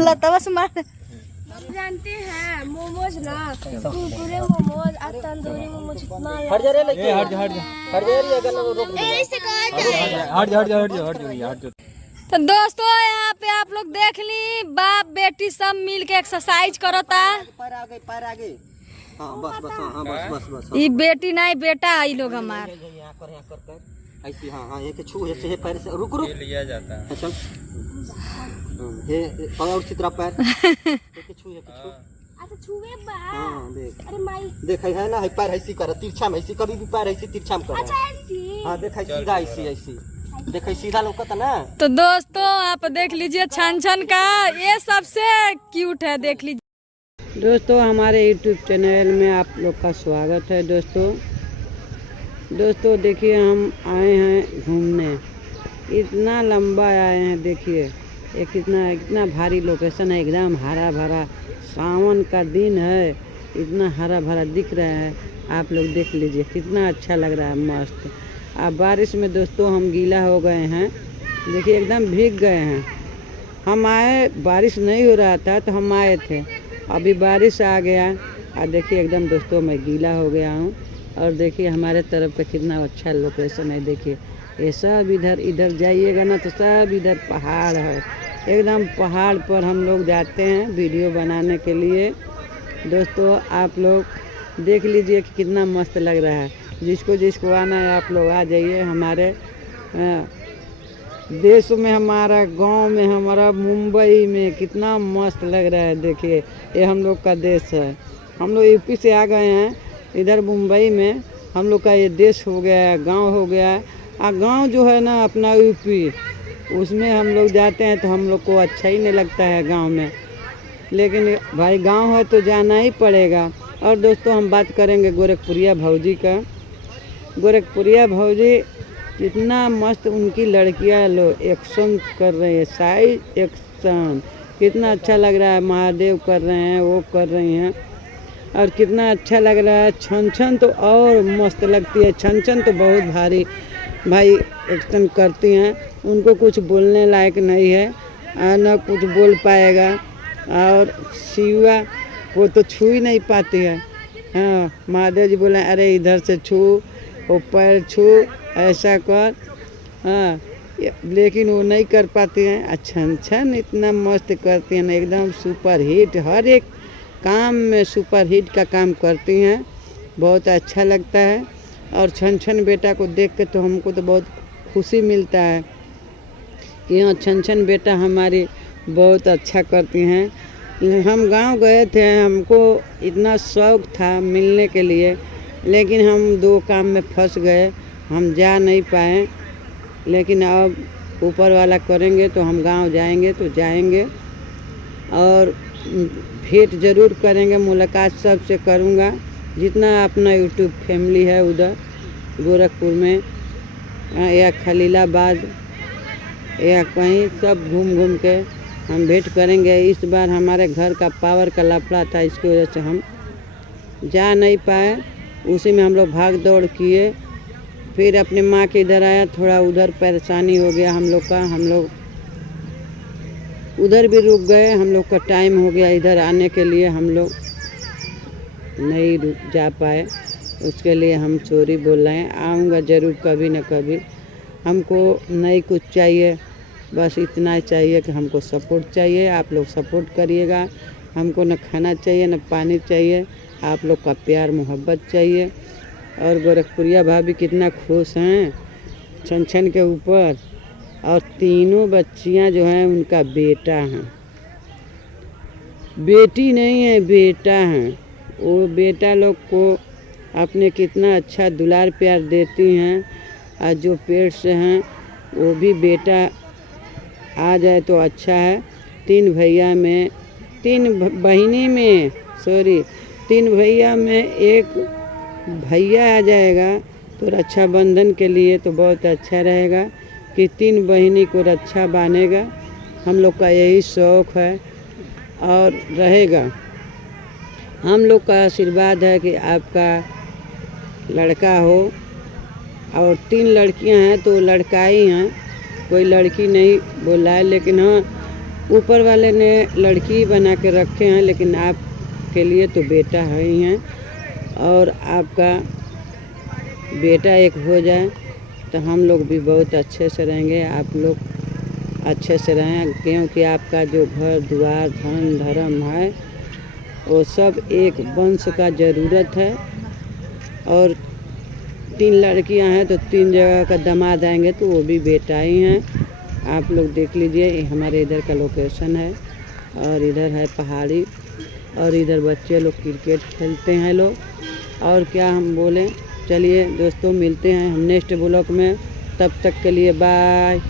लता बस मार। जानते हैं मोमोज ना, कुरकुरे मोमोज और तंदूरी मोमोज इतना हट जा रे, लेके हट जा रे, अगर रोक हट जा। तो दोस्तों यहाँ पे आप लोग देख ली बाप बेटी सब मिल के एक्सरसाइज करता। पैर आगे हाँ बस ये बेटी नहीं बेटा आई लोग हमार यहाँ कर ऐसे हाँ ये छू ऐसे पैर से रुक लिया जाता है। चल ये और चित्रा पैर छू अच्छा छुए बा। हाँ देख, अरे माई देख है ना, है पैर ऐसी कर तिरछा में ऐसी, कभी भी पैर ऐसी तिरछा में कर। अच्छा ऐसी हाँ देख सीधा ऐसी देख सीधा लौकता ना। तो दोस्तों आप देख लीजिए छन छन का, ये सबसे क्यूट है, देख लीजिए। दोस्तों हमारे YouTube चैनल में आप लोग का स्वागत है। दोस्तों देखिए हम आए हैं घूमने, इतना लंबा आए हैं, देखिए ये कितना भारी लोकेशन है, एकदम हरा भरा, सावन का दिन है, इतना हरा भरा दिख रहा है। आप लोग देख लीजिए कितना अच्छा लग रहा है, मस्त। अब बारिश में दोस्तों हम गीला हो गए हैं, देखिए एकदम भीग गए हैं। हम आए, बारिश नहीं हो रहा था तो हम आए थे, अभी बारिश आ गया और देखिए एकदम दोस्तों मैं गीला हो गया हूँ। और देखिए हमारे तरफ का कितना अच्छा लोकेशन है, देखिए ये सब इधर जाइएगा ना तो सब इधर पहाड़ है, एकदम पहाड़ पर हम लोग जाते हैं वीडियो बनाने के लिए। दोस्तों आप लोग देख लीजिए कि कितना मस्त लग रहा है। जिसको आना है आप लोग आ जाइए। हमारे देश में, हमारा गांव में, हमारा मुंबई में कितना मस्त लग रहा है। देखिए ये हम लोग का देश है, हम लोग यूपी से आ गए हैं इधर मुंबई में, हम लोग का ये देश हो गया है, गांव हो गया है। गांव जो है ना अपना यूपी, उसमें हम लोग जाते हैं तो हम लोग को अच्छा ही नहीं लगता है गांव में, लेकिन भाई गांव है तो जाना ही पड़ेगा। और दोस्तों हम बात करेंगे गोरखपुरिया भौजी का। गोरखपुरिया भौजी कितना मस्त, उनकी लड़कियां लोग एक्शन कर रही है, साइड एक्शन कितना अच्छा लग रहा है। महादेव कर रहे हैं, वो कर रही हैं, और कितना अच्छा लग रहा है। छन तो और मस्त लगती है, छन तो बहुत भारी भाई एक्शन करती हैं, उनको कुछ बोलने लायक नहीं है, ना कुछ बोल पाएगा। और शिवा वो तो छू ही नहीं पाती है। हाँ महादेव जी बोले अरे इधर से छू, वो पैर छू, ऐसा कर, हाँ लेकिन वो नहीं कर पाती हैं। छन इतना मस्त करती हैं ना, एकदम सुपर हिट, हर एक काम में सुपर हिट का काम करती हैं, बहुत अच्छा लगता है। और छन बेटा को देख के तो हमको तो बहुत खुशी मिलता है कि हाँ छन बेटा हमारी बहुत अच्छा करती हैं। हम गांव गए थे, हमको इतना शौक़ था मिलने के लिए, लेकिन हम दो काम में फंस गए, हम जा नहीं पाए। लेकिन अब ऊपर वाला करेंगे तो हम गांव जाएंगे तो जाएंगे, और भेंट ज़रूर करेंगे, मुलाकात सबसे करूंगा, जितना अपना यूट्यूब फैमिली है उधर गोरखपुर में या खलीलाबाद या कहीं, सब घूम के हम भेंट करेंगे। इस बार हमारे घर का पावर का लफड़ा था, इसकी वजह से हम जा नहीं पाए, उसी में हम लोग भाग दौड़ किए। फिर अपने माँ के इधर आया, थोड़ा उधर परेशानी हो गया हम लोग का, हम लोग उधर भी रुक गए, हम लोग का टाइम हो गया इधर आने के लिए, हम लोग नहीं जा पाए, उसके लिए हम सॉरी बोल रहे हैं। आऊँगा ज़रूर कभी न कभी। हमको नहीं कुछ चाहिए, बस इतना चाहिए कि हमको सपोर्ट चाहिए, आप लोग सपोर्ट करिएगा। हमको न खाना चाहिए न पानी चाहिए, आप लोग का प्यार मोहब्बत चाहिए। और गोरखपुरिया भाभी कितना खुश हैं छन के ऊपर, और तीनों बच्चियां जो हैं उनका बेटा हैं, बेटी नहीं है बेटा हैं। वो बेटा लोग को अपने कितना अच्छा दुलार प्यार देती हैं, और जो पेट से हैं वो भी बेटा आ जाए तो अच्छा है। तीन भैया में एक भैया आ जाएगा तो रक्षाबंधन के लिए तो बहुत अच्छा रहेगा कि तीन बहिनी को रक्षा बांधेगा। हम लोग का यही शौक़ है और रहेगा। हम लोग का आशीर्वाद है कि आपका लड़का हो, और तीन लड़कियां हैं तो लड़का ही हैं, कोई लड़की नहीं बोला है, लेकिन हाँ ऊपर वाले ने लड़की बना के रखे हैं, लेकिन आपके लिए तो बेटा है ही हैं। और आपका बेटा एक हो जाए तो हम लोग भी बहुत अच्छे से रहेंगे, आप लोग अच्छे से रहें, क्योंकि आपका जो घर द्वार धन धर्म है वो सब एक वंश का ज़रूरत है। और 3 लड़कियां हैं तो 3 जगह का दामाद आएंगे तो वो भी बेटा ही हैं। आप लोग देख लीजिए, ये हमारे इधर का लोकेशन है और इधर है पहाड़ी और इधर बच्चे लोग क्रिकेट खेलते हैं लोग। और क्या हम बोलें, चलिए दोस्तों मिलते हैं हम नेक्स्ट ब्लॉग में, तब तक के लिए बाय।